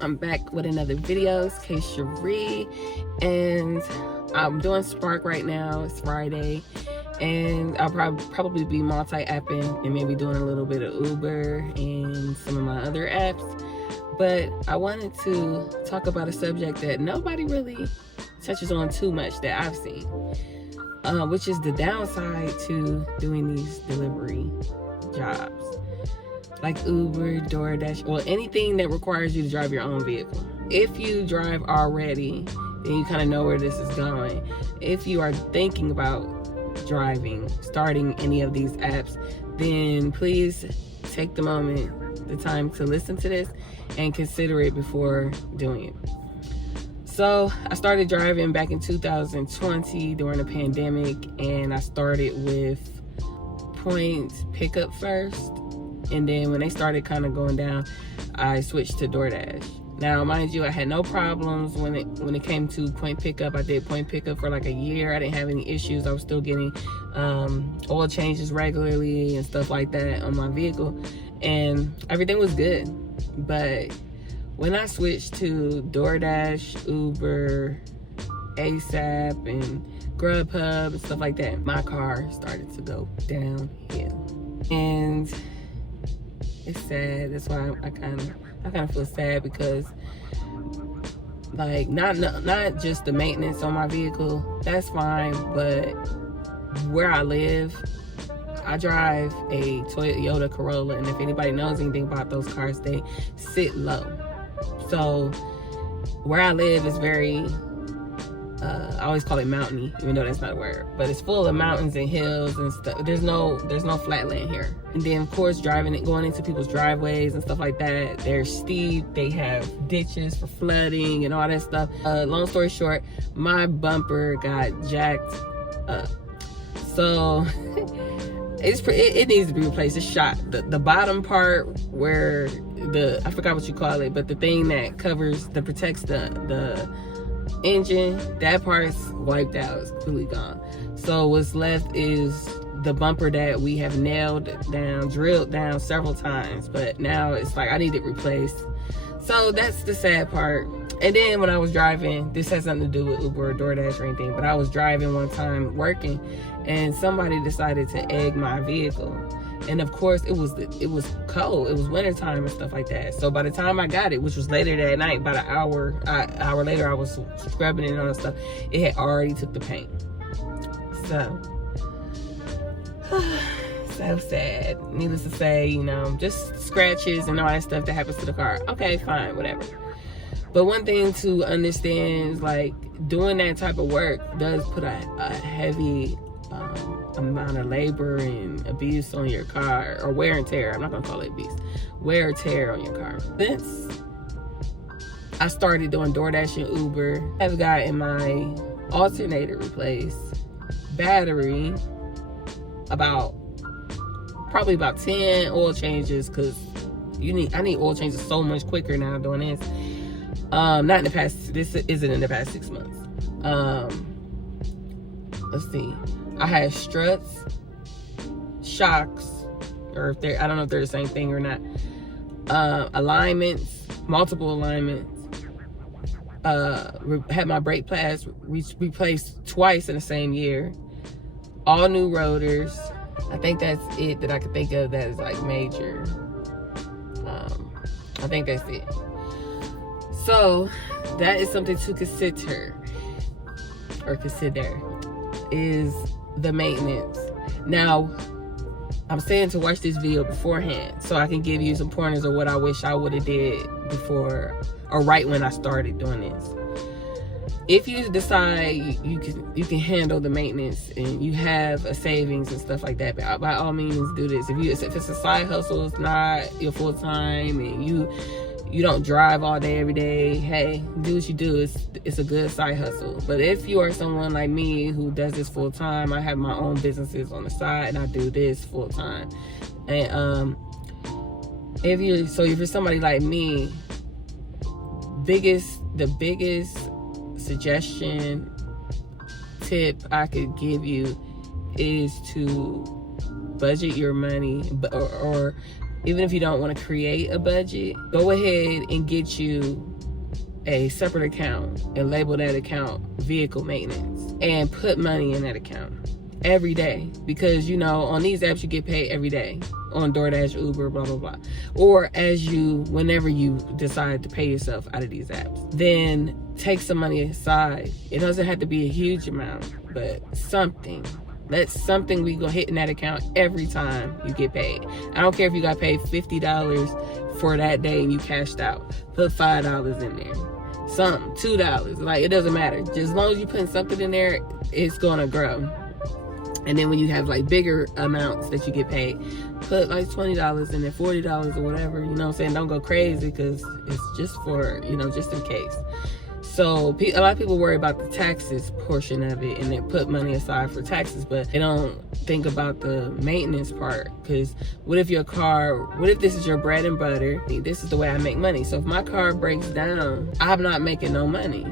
I'm back with another video. It's K Cherie, and I'm doing Spark right now. It's Friday, and I'll probably be multi-apping and maybe doing a little bit of Uber and some of my other apps. But I wanted to talk about a subject that nobody really touches on too much that I've seen, which is the downside to doing these delivery jobs. Like Uber, DoorDash, or anything that requires you to drive your own vehicle. If you drive already, then you kind of know where this is going. If you are thinking about driving, starting any of these apps, then please take the time to listen to this and consider it before doing it. So I started driving back in 2020 during the pandemic, and I started with point pickup first. And then when they started kind of going down, I switched to DoorDash. Now, mind you, I had no problems when it came to point pickup. I did point pickup for like a year. I didn't have any issues. I was still getting oil changes regularly and stuff like that on my vehicle, and everything was good. But when I switched to DoorDash, Uber, ASAP, and Grubhub and stuff like that, my car started to go downhill. And it's sad. That's why I kind of feel sad, because like not just the maintenance on my vehicle, that's fine, but where I live, I drive a Toyota Corolla, and if anybody knows anything about those cars, they sit low. So where I live is very I always call it mountainy, even though that's not a word, but it's full of mountains and hills and stuff. There's no flat land here. And then of course going into people's driveways and stuff like that, they're steep, they have ditches for flooding and all that stuff. Long story short, my bumper got jacked up, so it needs to be replaced. It's shot. The bottom part where I forgot what you call it, but the thing that protects the engine, that part's wiped out. It's completely gone. So what's left is the bumper that we have drilled down several times, but now it's like I need it replaced. So that's the sad part. And then when I was driving, this has nothing to do with Uber or DoorDash or anything, but I was driving one time working, and somebody decided to egg my vehicle. And of course, it was cold. It was wintertime and stuff like that. So by the time I got it, which was later that night, about an hour later, I was scrubbing it and all that stuff, it had already took the paint. So sad. Needless to say, just scratches and all that stuff that happens to the car. Okay, fine, whatever. But one thing to understand is, like, doing that type of work does put a heavy amount of labor and abuse on your car, or wear and tear. I'm not gonna call it abuse, wear or tear on your car. Since I started doing DoorDash and Uber, I've gotten my alternator replaced, battery, probably about 10 oil changes, because I need oil changes so much quicker now doing this. This isn't in the past 6 months. Let's see. I had struts, shocks, or I don't know if they're the same thing or not. Alignments, multiple alignments. Had my brake pads replaced twice in the same year. All new rotors. I think that's it that I could think of that is like major. I think that's it. So that is something to consider, is the maintenance. Now, I'm saying to watch this video beforehand so I can give you some pointers of what I wish I would have did before, or right when I started doing this. If you decide you can handle the maintenance and you have a savings and stuff like that, by all means do this. If it's a side hustle, it's not your full time, and you don't drive all day every day, hey, do what you do. It's a good side hustle. But if you are someone like me who does this full time, I have my own businesses on the side, and I do this full time. And if you're somebody like me, the biggest suggestion, tip I could give you is to budget your money, or even if you don't want to create a budget, go ahead and get you a separate account and label that account vehicle maintenance and put money in that account every day, because on these apps you get paid every day, on DoorDash, Uber, blah blah blah, or whenever you decide to pay yourself out of these apps. Then take some money aside. It doesn't have to be a huge amount, but something. Let something we go hit in that account every time you get paid. I don't care if you got paid $50 for that day and you cashed out. Put $5 in there. Something, $2. Like, it doesn't matter. Just as long as you put something in there, it's gonna grow. And then when you have like bigger amounts that you get paid, put like $20 in there, $40 or whatever. You know what I'm saying? Don't go crazy, because it's just for, just in case. So a lot of people worry about the taxes portion of it and they put money aside for taxes, but they don't think about the maintenance part. Because what if this is your bread and butter? This is the way I make money. So if my car breaks down, I'm not making no money.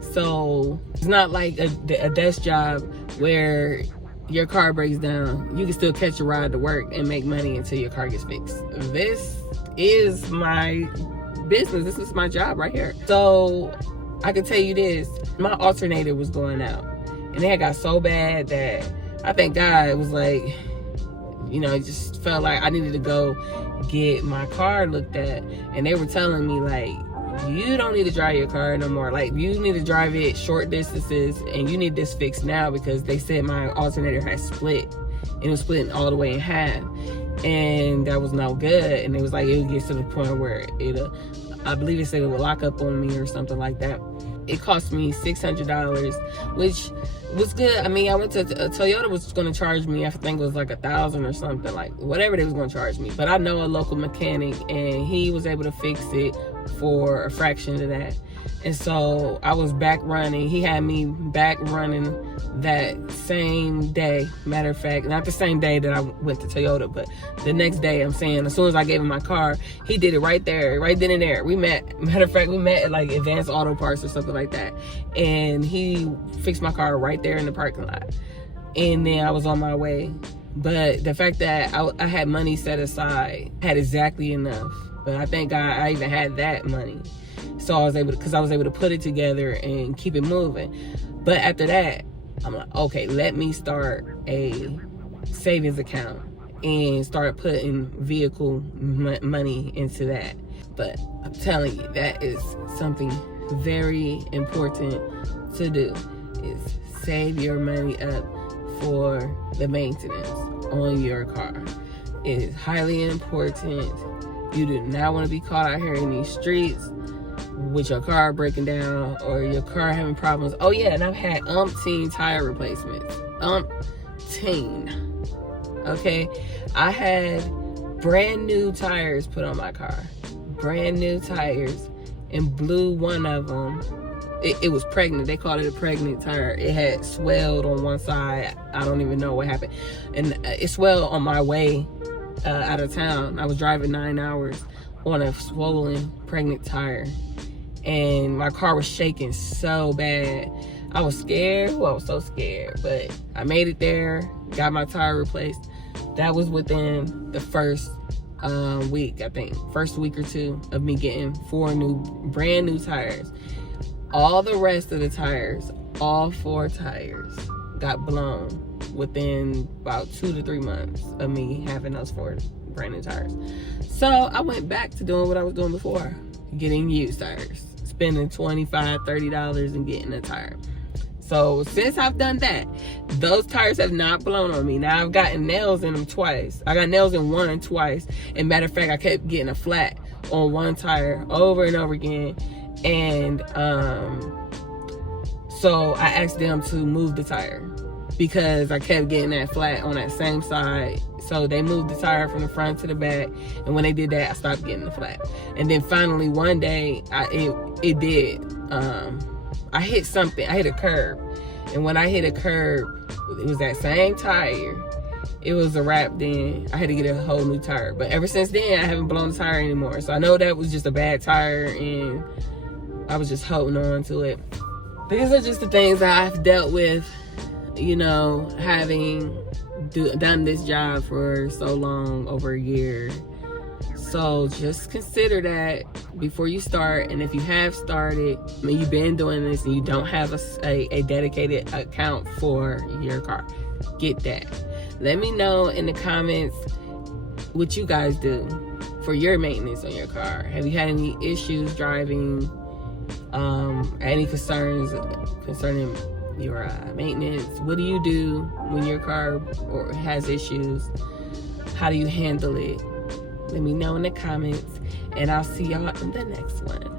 So it's not like a desk job where your car breaks down, you can still catch a ride to work and make money until your car gets fixed. This is my business. This is my job right here. So I can tell you this, my alternator was going out, and it got so bad that I think God was like, it just felt like I needed to go get my car looked at. And they were telling me, like, you don't need to drive your car no more. Like, you need to drive it short distances, and you need this fixed now, because they said my alternator had split, and it was splitting all the way in half, and that was no good. And it was like, it would get to the point where I believe it said it would lock up on me or something like that. It cost me $600, which was good. I mean, I went to Toyota was going to charge me, I think it was like $1,000 or something, like whatever they was going to charge me. But I know a local mechanic, and he was able to fix it for a fraction of that. And so I was back running. He had me back running that same day. Matter of fact, not the same day that I went to Toyota, but the next day. I'm saying, as soon as I gave him my car, he did it right there, right then and there. We met. Matter of fact, we met at like Advanced Auto Parts or something like that. And he fixed my car right there in the parking lot. And then I was on my way. But the fact that I had money set aside, had exactly enough. But I thank God I even had that money. So I was able to put it together and keep it moving. But after that, I'm like, okay, let me start a savings account and start putting vehicle money into that. But I'm telling you, that is something very important to do, is save your money up for the maintenance on your car. It is highly important. You do not want to be caught out here in these streets with your car breaking down or your car having problems. Oh yeah, and I've had umpteen tire replacements. Umpteen. Okay? I had brand new tires put on my car. Brand new tires, and blew one of them. It was pregnant. They called it a pregnant tire. It had swelled on one side. I don't even know what happened. And it swelled on my way out of town. I was driving 9 hours on a swollen pregnant tire, and my car was shaking so bad. I was scared. Well, I was so scared, but I made it there, got my tire replaced. That was within the first week, I think. First week or two of me getting 4 brand new tires. All the rest of the tires, all 4 tires, got blown within about 2 to 3 months of me having those 4 brand new tires. So I went back to doing what I was doing before, getting used tires, spending $25, $30 and getting a tire. So since I've done that, those tires have not blown on me. Now I've gotten nails in them twice. I got nails in one twice. And matter of fact, I kept getting a flat on one tire over and over again. And so I asked them to move the tire because I kept getting that flat on that same side. So they moved the tire from the front to the back, and when they did that, I stopped getting the flat. And then finally one day, it did. I hit something. I hit a curb, and when I hit a curb, it was that same tire. It was a wrap. Then I had to get a whole new tire. But ever since then, I haven't blown the tire anymore. So I know that was just a bad tire, and I was just holding on to it. These are just the things that I've dealt with, you know, having done this job for so long, over a year. So just consider that before you start. And if you have started, I mean, you've been doing this and you don't have a dedicated account for your car, get that. Let me know in the comments what you guys do for your maintenance on your car. Have you had any issues driving? Any concerns concerning your maintenance? What do you do when your car has issues? How do you handle it? Let me know in the comments, and I'll see y'all in the next one.